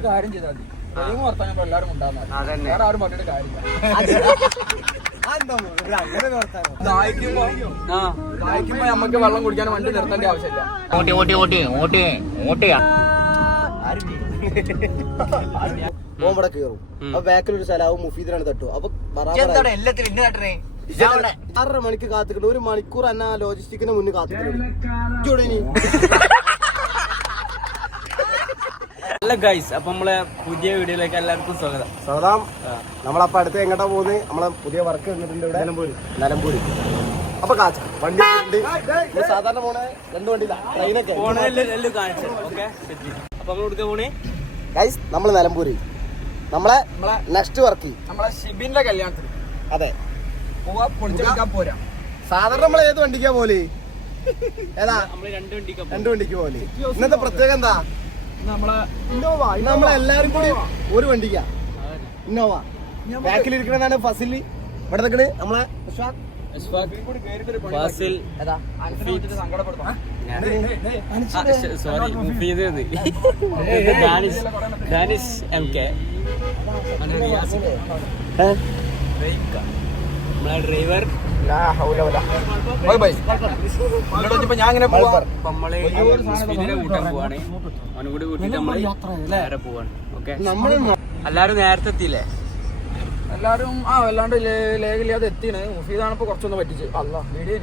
ഒരു കാര്യം ചെയ്താൽ മതി, വർത്താനം എല്ലാവരും ഉണ്ടാകുന്ന വേറെ ആരും പറഞ്ഞിട്ട് കാര്യമില്ല. ദാഹിക്കുമ്പോ നമുക്ക് വെള്ളം കുടിക്കാൻ വണ്ടി നിർത്തേണ്ട ആവശ്യമില്ല. ഓമ്പടെ കയറും. അപ്പൊ ബാക്കിലൊരു സ്ഥലവും മുഫീദിനാണ് തട്ടു. അപ്പൊ 6:30 മണിക്ക് കാത്തിക്കണ്ട, 1 മണിക്കൂർ എന്നാ ലോജിസ്റ്റിക്കിന് മുന്നിൽ കാത്തിക്കണ്ട. ഹലോ ഗൈസ്, അപ്പൊ നമ്മളെ പുതിയ വീഡിയോയിലേക്ക് എല്ലാവർക്കും സ്വാഗതം. നമ്മളപ്പോ അടുത്ത് എങ്ങോട്ടാ പോകുന്നത്? നമ്മളെ പുതിയ വർക്ക് വന്നിട്ടുണ്ട് ഇവിടെ നിലമ്പൂര്. അപ്പൊ കാച്ച വണ്ടി സാധാരണ പോണേ 2 വണ്ടിയില്ല, ട്രെയിനൊക്കെ ഗൈസ്. നമ്മള് നിലമ്പൂര് നമ്മളെ നെക്സ്റ്റ് വർക്ക് നമ്മളെ ഷിബിന്റെ കല്യാണത്തിന്. അതെ, പോരാ. സാധാരണ നമ്മൾ ഏത് വണ്ടിക്കാ പോലെ? ഏതാ? 2 വണ്ടിക്ക് പോലെ. ഇന്നത്തെ പ്രത്യേകത എന്താ? നമ്മളെല്ലാരും കൂടി ഒരു വണ്ടിക്കാ ഇന്നോവ. ബാക്കിലിരിക്കണതാണ് ഫസിൽ, ഇവിടെ നിൽക്കണേ നമ്മളെ ഡ്രൈവർ. ഞാൻ ഇങ്ങനെ കൂട്ടാൻ പോവാണ്, അവനും കൂടി കൂട്ടിട്ട് നമ്മള് പോവാണ്. ഓക്കെ, എല്ലാരും നേരത്തെ എത്തിയില്ലേ? എല്ലാരും വല്ലാണ്ട് ലേഖില്ലാതെ എത്തിയാണ്. മുഫീദാണ് ഇപ്പൊ കുറച്ചൊന്ന് പറ്റിച്ച്. അല്ല വീഡിയോ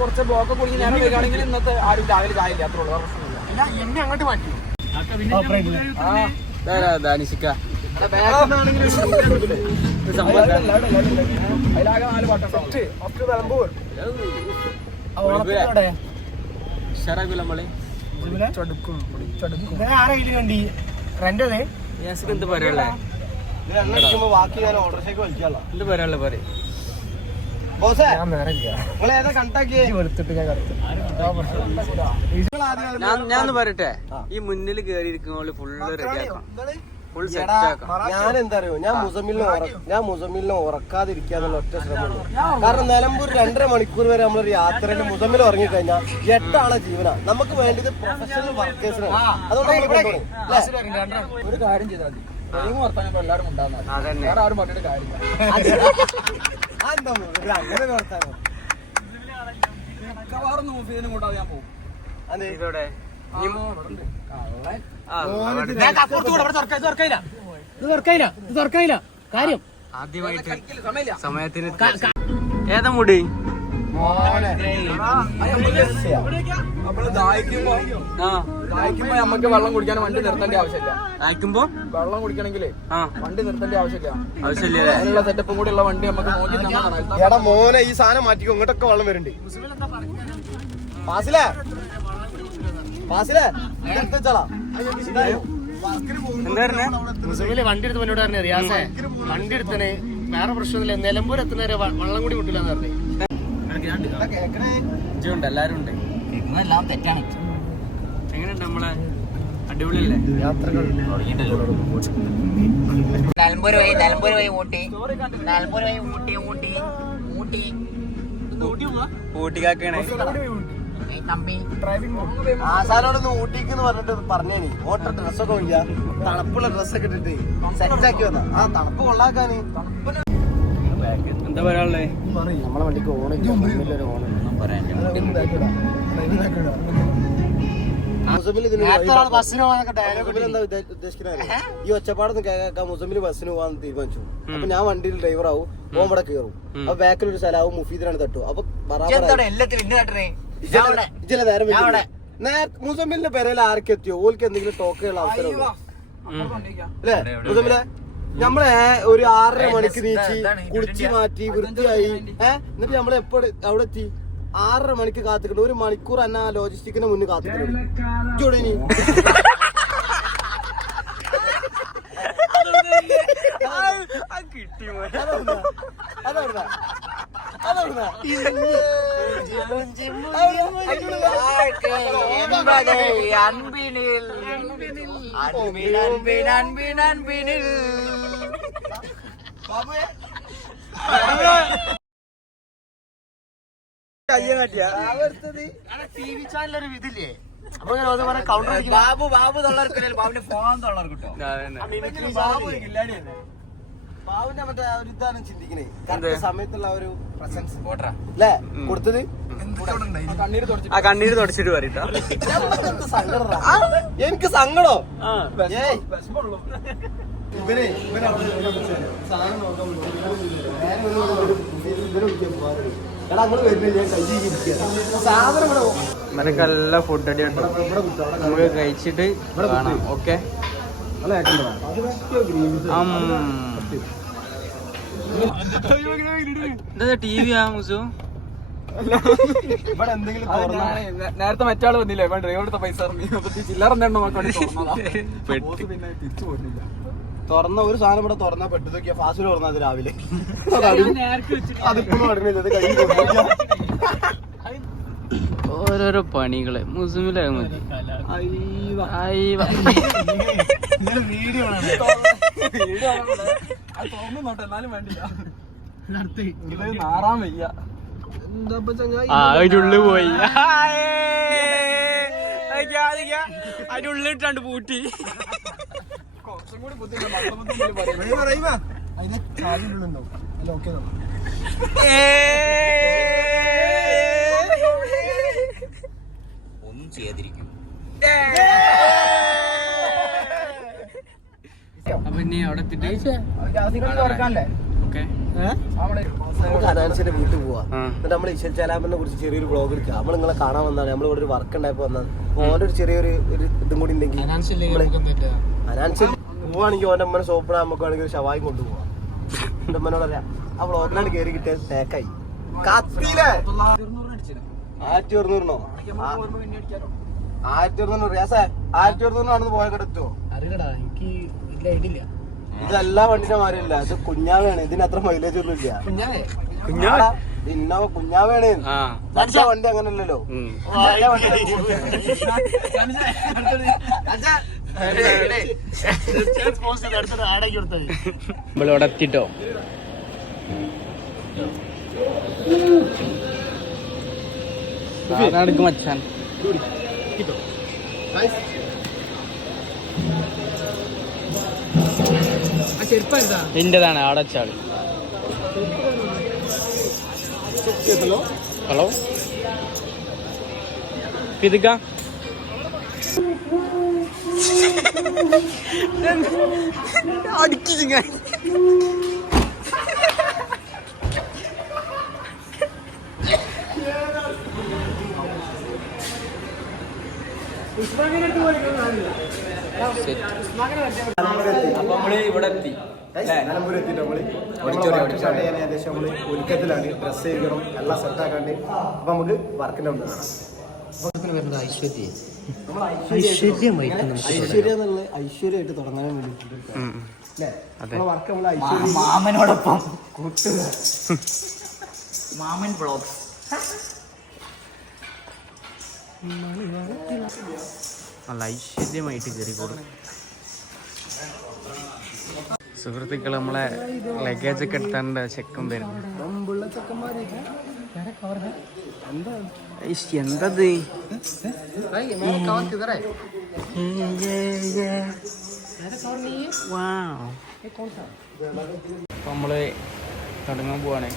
കുറച്ച് ബ്ലോക്ക് കുടുങ്ങി നേരം വരികയാണെങ്കിൽ ഇന്നത്തെ ആരും രാവിലെ ചായ ഇല്ല, അത്രയുള്ളൂ. എന്നെ അങ്ങോട്ട് മാറ്റി ദാനിഷിക്ക അതിലാകെ 4 പാട്ടം. നിലമ്പൂർ എന്ത് പറയാ? ബാക്കി ഞാൻ ഓട്ടോറിക്ഷയ്ക്ക് വലിക്കാനുള്ള എന്ത് പറയാ? പറയും ഞാൻ പറയട്ടെ, ഈ മുന്നിൽ കേറിയിരിക്കുന്ന ഫുള്ള് റെഡിയാക്കാം, ഫുൾ സെറ്റ് ആക്കാം. ഞാൻ എന്താ അറിയോ, ഞാൻ മുസമ്മിലിനെ ഉറക്കാതിരിക്കാന്നുള്ള ഒറ്റ ശ്രമമുള്ളൂ. കാരണം നിലമ്പൂർ 2.5 മണിക്കൂർ വരെ നമ്മളൊരു യാത്രയിൽ മുസമ്മിൽ ഉറങ്ങിക്കഴിഞ്ഞാൽ 8 ആളെ ജീവനാ. നമുക്ക് വേണ്ടത് പ്രൊഫഷണൽ വർക്കേഴ്സിനാണ്. അതുകൊണ്ട് ഒരു കാര്യം ചെയ്താൽ മതി, വർത്താനം എല്ലാവരും ഉണ്ടാകുന്ന വേറെ ആരും പറഞ്ഞിട്ട് കാര്യമില്ല. അങ്ങനെ വർത്താനോ മിക്കവാറും മുഫീദിനും കൂട്ടാതെ ഞാൻ പോകും. ആദ്യമായിട്ട് സമയത്തിന് ഏതാ മുടി നമ്മള് ദാഹിക്കുമ്പോ നമുക്ക് വെള്ളം കുടിക്കാൻ വണ്ടി നിർത്തേണ്ട ആവശ്യമില്ല. ദാഹിക്കുമ്പോ വെള്ളം കുടിക്കണമെങ്കിലേ വണ്ടി നിർത്തേണ്ട ആവശ്യമില്ല. ആവശ്യമില്ല. സെറ്റപ്പും കൂടി ഉള്ള വണ്ടി നമുക്ക് നോക്കി. എടാ മോനെ, ഈ സാധനം മാറ്റിക്കോ, ഇങ്ങോട്ടൊക്കെ വെള്ളം വരുന്നുണ്ട്. ഫാസിലേ മുസമില് വണ്ടി എടുത്ത് മുന്നോട്ട് പറഞ്ഞ റിയാസേ, വണ്ടി എടുത്തനെ വേറെ പ്രശ്നമില്ല, നിലമ്പൂർ എത്തുന്നവരെ വള്ളം കൂടി കിട്ടില്ലെന്ന് പറഞ്ഞേ. എല്ലാരും ഉണ്ട്. എല്ലാം തെറ്റാണ്. എങ്ങനെയുണ്ട് നമ്മളെ? അടിപൊളിയല്ലേ യാത്രകൾ? നിലമ്പൂർ വഴി ഊട്ടി ഊട്ടിക്കാക്കാണ്. ആസാനോടൊന്ന് ഊട്ടിക്ക് പറഞ്ഞിട്ട് പറഞ്ഞേനി. ഓട്ട ഡ്രസ്സൊക്കെ ഇല്ല, തണുപ്പുള്ള ഡ്രസ്സൊക്കെ ഇട്ടിട്ട് സെറ്റാക്കി വന്ന ആ തണുപ്പ് കൊള്ളാക്കാന്. എന്താ പറയാനുള്ളത്? നമ്മളെ വണ്ടിക്ക് ഓണില്ല, ഓണം പറയാൻ ഈ ഒച്ചപ്പാടൊന്നും കേൾക്കാൻ മുസമ്മില് ബസ്സിന് പോകാൻ തീരുമാനിച്ചു. അപ്പൊ ഞാൻ വണ്ടിയിൽ ഡ്രൈവർ ആവും, ഓമ്പടെ കയറും. അപ്പൊ ബാക്കിലൊരു സ്ഥലവും മുഫീദിനാണ് തട്ടു. അപ്പൊ മുസമ്മിലിന്റെ പെരയിൽ ആർക്കെത്തിയോ ഓൽക്ക് എന്തെങ്കിലും ടോക്കുള്ള അവസരമുണ്ടോ അല്ലേ? മുസമ്മിലെ നമ്മളെ ഒരു 6:30 മണിക്ക് നീച്ച് കുളിച്ച് മാറ്റി വൃത്തിയായി എന്നിട്ട് നമ്മളെ എപ്പോ അവിടെ എത്തി? 6:30 മണിക്ക് കാത്തിക്കണ്ട, 1 മണിക്കൂർ എന്നാ ലോജിസ്റ്റിക്കിന് മുന്നിൽ കാത്തിക്കണ്ട. അൻപിനിൽ ടി വി ചാനലൊരു ഇതില്ലേ അപ്പൊ കൗണ്ടർ ബാബു ബാബു തൊള്ളർക്കില്ല ബാബുന്റെ ഫോൺ തൊള്ളർ കിട്ടോ ബാബുന്റെ മറ്റേ ഒരു ഇതാണ് ചിന്തിക്കണേ കറക്റ്റ് സമയത്തുള്ള ഒരു പ്രസൻസ് ഓട്ടറാ അല്ലേ കൊടുത്തത് ആ കണ്ണീര് തുടച്ചിട്ട് പറയട്ടോ. എനിക്ക് സങ്കടോ ഇവരൊക്കെ നല്ല ഫുഡ് അടി ഉണ്ടോ നമുക്ക് കഴിച്ചിട്ട് കാണാം. ഓക്കെ എന്താ ടി വി ആ മുസു ഇവിടെ എന്തെങ്കിലും നേരത്തെ മറ്റാള് വന്നില്ലേ ഡ്രൈവർ എടുത്ത പൈസ ചില്ലറ പിന്നെ തിരിച്ചു പോരുന്നില്ല. തുറന്ന ഒരു സാധനം ഇവിടെ തുറന്നാ പെട്ടു നോക്കിയാ ഫാസ്റ്റ് തുറന്നത് രാവിലെ അതിപ്പോഴും പറഞ്ഞത് കൈ ഓരോരോ പണികള് മുസ്ലിമിലായ മതി. വീഡിയോ അത് തുറന്നോട്ടെ എന്നാലും വേണ്ടില്ല. ഇത് നാറാൻ വയ്യ. അതിന്റെ ഉള്ളിൽ പോയി അതിന്റെ ഉള്ളിലിട്ടാണ്ട് പൂട്ടി. കുറച്ചും കൂടി ഒന്നും ചെയ്യാതിരിക്കും. അപ്പൊ ഇനി അവിടെ എത്തിട്ട് ഓക്കെ നമുക്ക് അനാൻസിന്റെ വീട്ടിൽ പോവാ. എന്നിട്ട് നമ്മൾ ഈശ്വർ ചാലാമ്പനെ കുറിച്ച് ചെറിയൊരു വ്ളോഗ് എടുക്കുക. നമ്മൾ നിങ്ങളെ കാണാൻ വന്നതാണ്. നമ്മളിവിടെ ഒരു വർക്ക് ഉണ്ടായപ്പോ വന്നത്. ഓൻ്റെ ഒരു ചെറിയൊരു ഇതും കൂടി ഉണ്ടെങ്കിൽ അനാൻസ് പോവാണെങ്കിൽ ഓൻ്റെ അമ്മനെ സോപ്പിടാൻ നമുക്ക് വേണമെങ്കിൽ ഷവായി കൊണ്ടുപോവാം. എന്റെ അമ്മനോട് അറിയാം ആ വ്ളോഗിലാണ് കയറി കിട്ടിയ തേക്കായി കത്തിയില്ലേ 1200 1200 റിയാസേ 1200 പോയ കിടത്തുവോ? ഇതെല്ലാ വണ്ടിന്റെ മാരില്ല. ഇത് കുഞ്ഞാവേണ്. ഇതിന് അത്ര മൈലേജ് ഒന്നും ഇല്ല. ഇന്നോവ കുഞ്ഞാവേണ്. മറ്റേ വണ്ടി അങ്ങനല്ലല്ലോ. നമ്മളിവിടെ എത്തിട്ടോ. നടക്കും മച്ചാൻ. എന്റേതാണ് അവിടെ വെച്ചാള്. ഹലോ പിതുക്ക അടിക്കില്ല. അപ്പൊ നമ്മള് ഇവിടെ എത്തി. നിലമ്പൂർ എത്തിയിട്ട് ഏകദേശം നമ്മള് ഒരുക്കത്തിലാണ്. ഡ്രസ് ചെയ്യണം എല്ലാം സെറ്റാക്കാണ്ട്. അപ്പൊ നമുക്ക് വർക്കിന്റെ ഉണ്ട് ഐശ്വര്യമായിട്ട് തുടങ്ങാൻ വേണ്ടിട്ട് വർക്ക് നമ്മൾ മാമനോടൊപ്പം മാമൻ ബ്ലോഗ്സ്. നല്ല ഐശ്വര്യമായിട്ട് കയറിക്കോളും. സുഹൃത്തുക്കൾ നമ്മളെ ലഗേജ് ഒക്കെ എടുത്താണ്ട് ചെക്കൻ വരുന്നു. എന്തത് നമ്മള് തുടങ്ങാൻ പോവാണ്.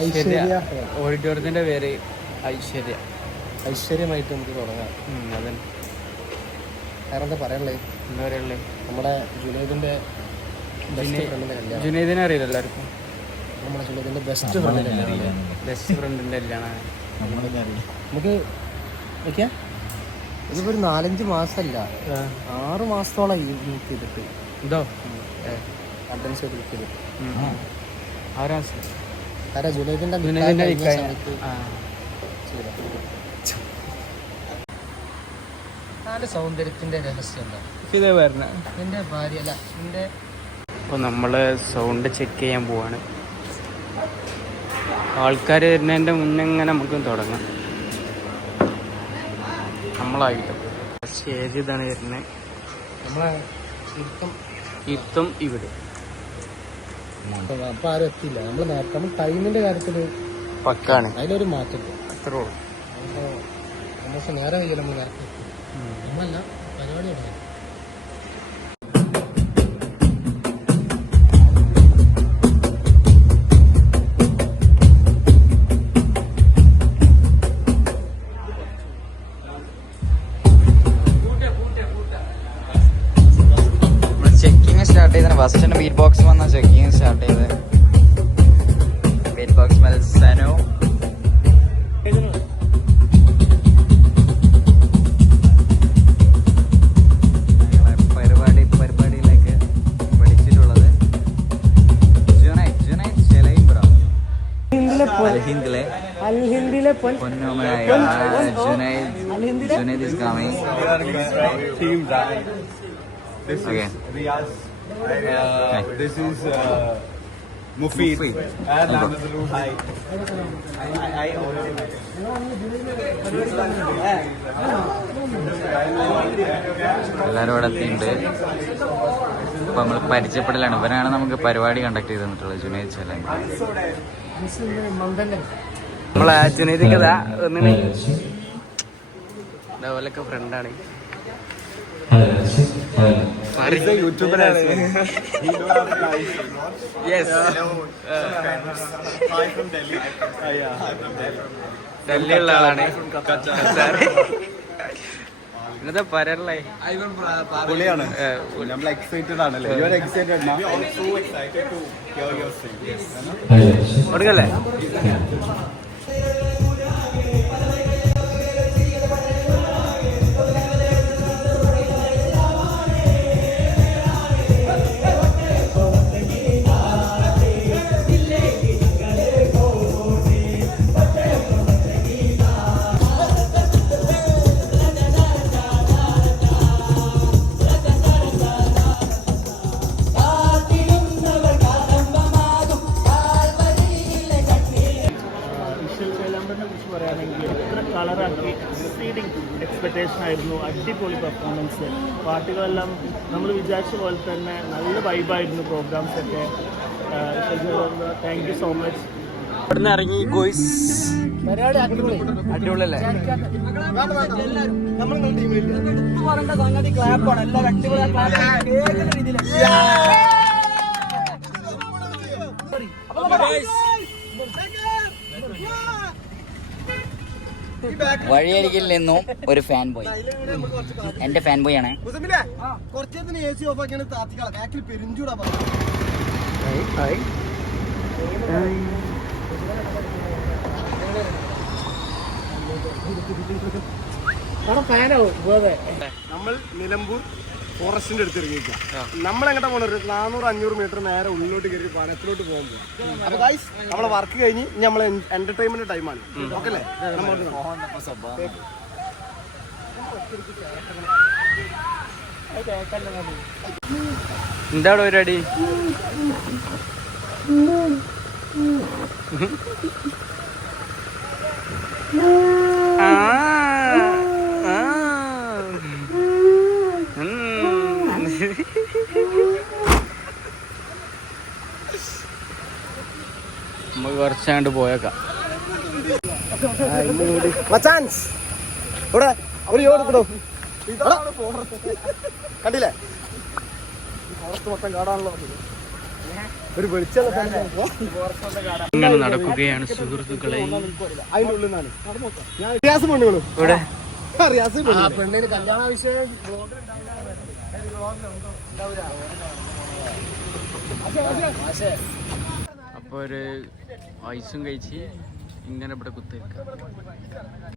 ഐശ്വര്യ ഓഡിറ്റോറിയത്തിന്റെ പേര് ഐശ്വര്യമായിട്ട് നമുക്ക് തുടങ്ങാം. അതന്നെ. വേറെ എന്താ പറയാനുള്ളത്? എന്താ പറയുള്ളത്? നമ്മുടെ ജുനൈദിന്റെ ജുനൈദിനെ അറിയില്ല എല്ലാവർക്കും. നമ്മുടെ ജുനൈദിന്റെ ബെസ്റ്റ് ഫ്രണ്ടിന്റെ ഫ്രണ്ടിന്റെ എല്ലാം നമുക്ക് നോക്കിയാ ഇതിപ്പോ ഒരു 4-5 മാസമല്ല 6 മാസത്തോളം ബുക്ക് ചെയ്തിട്ട് ഇതോ അഡ്വാൻസ് ചെയ്ത് ബുക്ക് ചെയ്തിട്ട് ആരാ ജുനൈദിന്റെ സൗന്ദര്യത്തിന്റെ രഹസ്യം എന്താ? ഇതേ വരണ എന്റെ ഭാര്യ അല്ല എന്റെ. അപ്പോൾ നമ്മൾ സൗണ്ട് ചെക്ക് ചെയ്യാൻ പോവാണ്. ആൾക്കാർ വരുന്നതിൻ്റെ മുന്നേ ഇങ്ങനെ നമുക്ക് തുടങ്ങാം. നമ്മളായിട്ട് സ്റ്റേജ് ഇതാണ് വരുന്നത്. നമ്മളെ ഇരുത്തം ഇവിടെ അപ്പൊ ആരും എത്തിയില്ല. നമ്മൾ ടൈമിന്റെ കാര്യത്തില് പക്കാണ്. അതിലൊരു മാറ്റം അത്രേ ഉള്ളൂ. നമ്മൾ നേരെ വയ്യല്ലോ, നമ്മൾ നേരത്തെ നമ്മളല്ല പരിപാടി തുടങ്ങി. ചെക്കിങ് സ്റ്റാർട്ട് ചെയ്തതാണ്. ഫസ്റ്റ് തന്നെ ബീറ്റ് ബോക്സ് വന്ന ചെക്കിങ് സ്റ്റാർട്ട് ചെയ്ത്. ബീറ്റ് ബോക്സ് മത്സനോ പരിപാടിയിലേക്ക് പഠിച്ചിട്ടുള്ളത് ഹിന്ദിയിലെ പൊന്നോമനായ Junaid is coming. Okay. This is Mufid. And hi. I എല്ലാവരും ഇവിടെ എത്തിയിട്ടുണ്ട്. ഇപ്പൊ നമ്മൾ പരിചയപ്പെടലാണ്. ഇവരാണ് നമുക്ക് പരിപാടി കണ്ടക്ട് ചെയ്ത് തന്നിട്ടുള്ളത്, ജുനൈദ് ചെലൈൻ. നമ്മളെ ജുനൈദിക്ക് ഇതേപോലൊക്കെ ഫ്രണ്ടാണ്. YouTuber. Yes. Hi from Delhi. ഡൽഹിയുള്ള ആളാണ്. ഇന്നത്തെ പരല്ലേ പൊളിയാണ്. നമ്മൾ എക്സൈറ്റഡ് ആണല്ലേ? You are excited now? We are so excited to hear your sing. കൊടുക്കല്ലേ? കളറാക്കി എക്സീഡിങ് എക്സ്പെക്ടേഷൻ ആയിരുന്നു. അടിപൊളി പെർഫോമൻസ്. പാട്ടുകളെല്ലാം നമ്മൾ വിചാരിച്ച പോലെ തന്നെ നല്ല വൈബായിരുന്നു. പ്രോഗ്രാംസ് ഒക്കെ. Thank you so much. ഇവിടുന്ന് ഇറങ്ങി ഗോയ്സ്. പരിപാടി അടിപൊളി. അടിപൊളിയല്ലേ? വഴിയരികിൽ നിന്നും ഒരു ഫാൻ ബോയ്. എന്റെ ഫാൻ ബോയ് ആണ്. കുറച്ചേരത്തിന് AC ഓഫ് ആക്കിയാണ് താത്തിക്കള ബാക്കിൽ പെരിഞ്ചൂടാ നമ്മൾ നിലമ്പൂർ ഫോറസ്റ്റിന്റെ അടുത്ത് ഇറങ്ങിയിരിക്കാം. നമ്മളെങ്ങോട്ടാ പോണ? 400-500 മീറ്റർ നേരെ ഉള്ളിലോട്ട് കയറി വനത്തിലോട്ട് പോകുമ്പോൾ. അപ്പൊ ഗൈസ് നമ്മളെ വർക്ക് കഴിഞ്ഞ് നമ്മൾ എന്റർടൈൻമെന്റ് ടൈമാണ്. ഓക്കെ അല്ലേ? എന്താണ് പരിപാടി? നമുക്ക് കുറച്ചാണ്ട് പോയേക്കാം. കണ്ടില്ലേ? ഫോറസ്റ്റ് മൊത്തം കാടാണല്ലോ. ഒരു വെളിച്ചുള്ള ഇങ്ങനെ നടക്കുകയാണ് സുഹൃത്തുക്കളെ. അതിന്റെ ഉള്ളിൽ നിന്നാണ് ഞാൻ റിയാസ് പെണ്ണുകളും ഇവിടെ റിയാസ് പെണ്ണിന് കല്യാണ വിഷയം. അപ്പോൾ ഒരു ഐസും കഴിച്ച് ഇങ്ങനെ ഇവിടെ കുത്തിരിക്കാം.